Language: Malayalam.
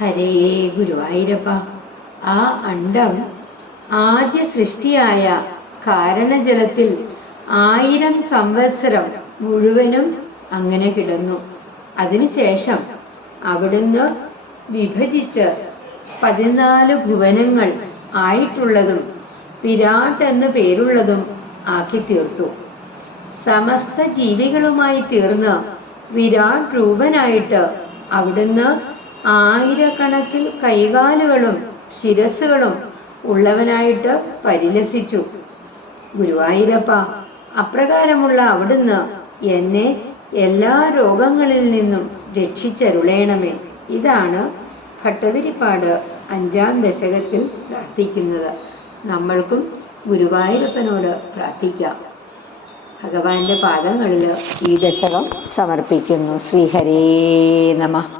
ഹരേ ഗുരുവായൂരപ്പ. ആ അണ്ടം ആദ്യ സൃഷ്ടിയായ കാരണജലത്തിൽ ആയിരം സംവത്സരം മുഴുവനും അങ്ങനെ കിടന്നു. അതിനുശേഷം അവിടുന്ന് വിഭജിച്ച് പതിനാല് ഭുവനങ്ങൾ ആയിട്ടുള്ളതും വിരാട് എന്ന് പേരുള്ളതും ആക്കി തീർത്തു. സമസ്ത ജീവികളുമായി തീർന്ന് വിരാട് രൂപനായിട്ട് അവിടുന്ന് ആയിരക്കണക്കിൽ കൈകാലുകളും ശിരസ്സുകളും ഉള്ളവനായിട്ട് പരിലസിച്ചു. ഗുരുവായൂരപ്പ അപ്രകാരമുള്ള അവിടുന്ന് എന്നെ എല്ലാ രോഗങ്ങളിൽ നിന്നും രക്ഷിച്ചരുളേണമേ. ഇതാണ് ഭട്ടതിരിപ്പാട് അഞ്ചാം ദശകത്തിൽ പ്രാർത്ഥിക്കുന്നത്. നമ്മൾക്കും ഗുരുവായൂരപ്പനോട് പ്രാർത്ഥിക്കാം. ഭഗവാന്റെ പാദങ്ങളിൽ ഈ ദശകം സമർപ്പിക്കുന്നു. ശ്രീഹരേ നമ.